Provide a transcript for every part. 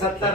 70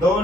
2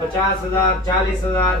50,000 40,000